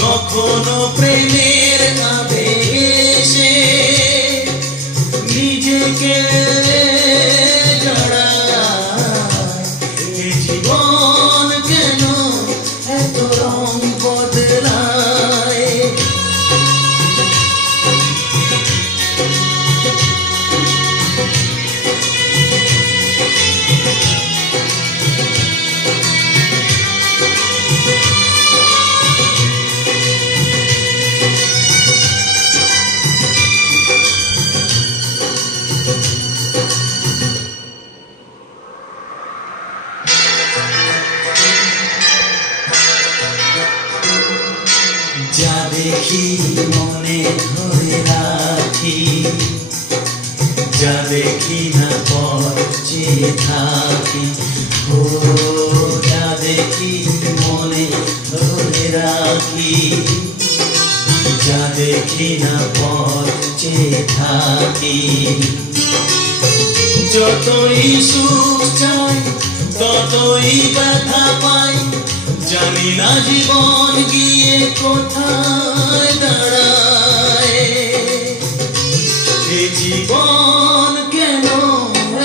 কখনো প্রেমের আবেশে নিজেকে জড়ায়। এ জীবন কেন এত রং বদলায়? যা দেখি মনে ধরে রাখি, যা দেখি না পর চেয়ে থাকি। ও যা দেখি মনে ধরে রাখি, যা দেখি না পর চেয়ে থাকি। যতই সুখ চাই ততই ব্যথা পাই, জানি না জীবন গিয়ে কোথায় দাঁড়ায়। এ জীবন কেন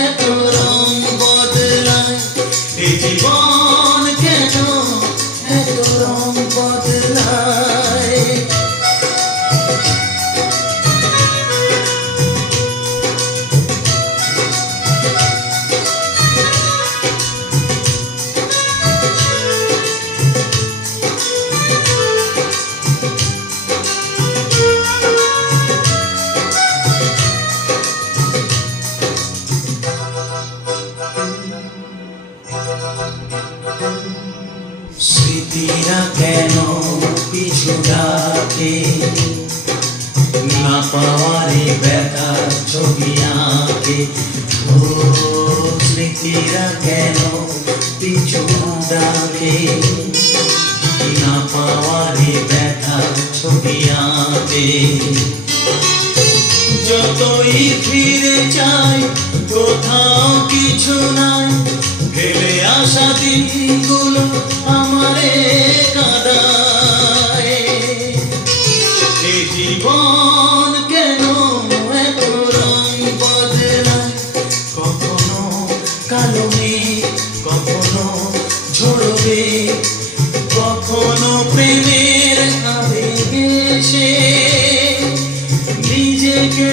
এত রং বদলায়? এ জীবন কেন এত রং বদলায়? স্মৃতিরা কেন পিছু ডাকে, না পাওয়ারে ব্যথার ছবি আঁকে। ও স্মৃতিরা কেন পিছু ডাকে, না পাওয়ারে ব্যথার ছবি আঁকে। যতই ফিরে চাই কোথাও কিছু নাই, ফেলে আসা দিনগুলো আমারে কাঁদায়। এ জীবন কেন এত রং বদলায়? কখনো কালো মেঘ, কখনো ঝরবে, কখনো প্রেমের আবেশে নিজেকে